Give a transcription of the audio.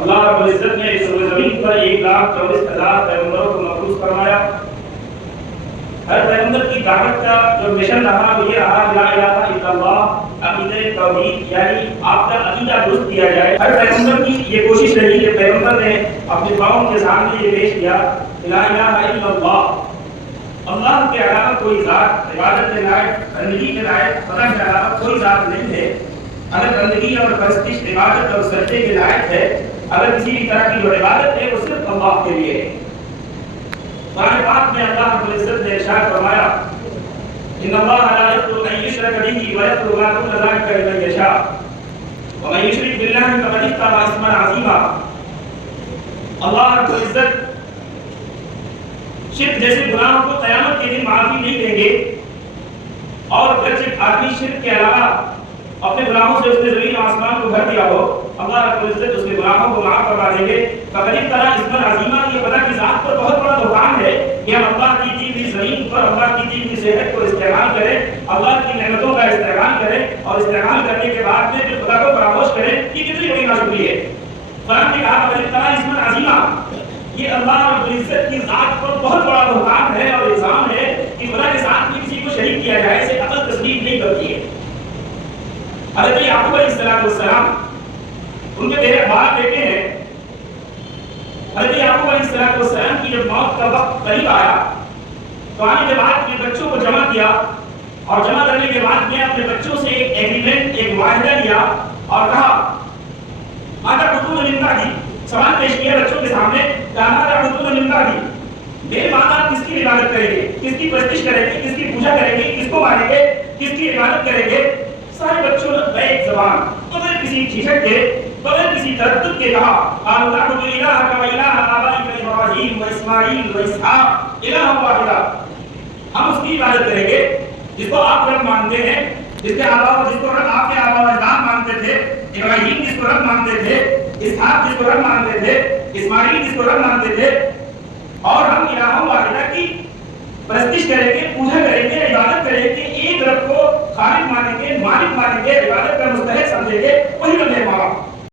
اللہ رب العزت نے اس زمین پر 1,24,000 پیغمبروں کو مبعوث فرمایا. ہر پیغمبر کی دعوت کا جو مشن رہا وہ یہ رہا لا الہ الا اللہ، عقیدہ توحید، یعنی آپ کا عقیدہ درست کیا جائے. ہر پیغمبر کی یہ کوشش رہی کہ پیغمبر نے اپنے قوم کے سامنے یہ پیش کیا لا الہ الا اللہ، اللہ کے علاوہ کوئی ذات عبادت کے لائق، بندگی کے لائق، خدا کے علاوہ کوئی ذات نہیں ہے. اگر بندگی اور پرستش، عبادت اور سجدے کے لائق ہے، اگر کسی بھی طرح کی جو عبادت ہے وہ صرف اللہ کے لیے ہے. قرآن پاک میں اللہ رب العزت نے ارشاد فرمایا ان اللہ لا یغفر ان یشرک به ویغفر ما دون ذلک لمن یشاء ومن یشرک باللہ فقد افترى اثما عظیما. اللہ رب العزت شرک جیسے گناہوں کو قیامت کے دن معافی نہیں دیں گے، اور اگرچہ آدمی شرک کے علاوہ اپنے گناہوں سے اس نے زمین و آسمان کو بھر دیا ہو، اللہ رب العزت اس کے گناہوں کو معاف فرما دیں گے. فقد افترى اثما عظیما، یہ خدا کی ذات پر بہت بڑا بہتان ہے کہ ہم اللہ کی دی ہوئی زمین پر اللہ کی دی ہوئی صحت کو استعمال کریں، اللہ کی نعمتوں کا استعمال کریں، اور استعمال کرنے کے بعد میں پھر خدا کو فراموش کریں. یہ کتنی بڑی ناشکری ہے. قرآن نے کہا فقد افترى اثما عظیما، یہ اللہ رب العزت کی ذات پر بہت بڑا بہتان ہے اور الزام ہے کہ خدا کے ساتھ بھی کسی کو شریک کیا جائے، اسے عقل تسلیم نہیں کرتی ہے. حضرت یعقوب علیہ السلام ان کے میرے باپ بیٹے ہیں. حضرت یعقوب علیہ السلام کی جب موت کا وقت قریب آیا تو آنے کے بعد اپنے بچوں کو جمع کیا، اور جمع کرنے کے بعد میں اپنے بچوں سے ایک ایگریمنٹ، ایک معاہدہ لیا اور کہا ماذا تعبدون من بعدی، سوال پیش کیا بچوں کے سامنے کہ ماذا تعبدون من بعدی، میرے ماں باپ کس کی عبادت کریں گے، کس کی پرستش کریں گے، کس کی پوجا کریں گے، کس کو مانیں گے، کس کی عبادت کریں گے. سارے بچوں نے بیک زبان بغیر کسی جھجک کے، بغیر کسی تردد کے کہا قالوا نعبد الہک و الہ آبائک ابراہیم و اسماعیل و اسحاق الہ واحدہ، ہم اس کی عبادت کریں گے جس کو آپ رب مانتے ہیں، جس کو آپ کے آبا و اجداد مانتے تھے. ابراہیم جس کو رب مانتے تھے، اسحاق جس کو رب مانتے تھے، اسماعیل جس کو رب مانتے تھے، اور ہم الہ واحدہ کی پرستش کریں گے، پوجا کریں گے، عبادت کریں گے، ایک رب کو خالق مانیں گے، مالک مانیں گے، عبادت کا مستحق سمجھیں گے، وہی رب ہے ہمارا.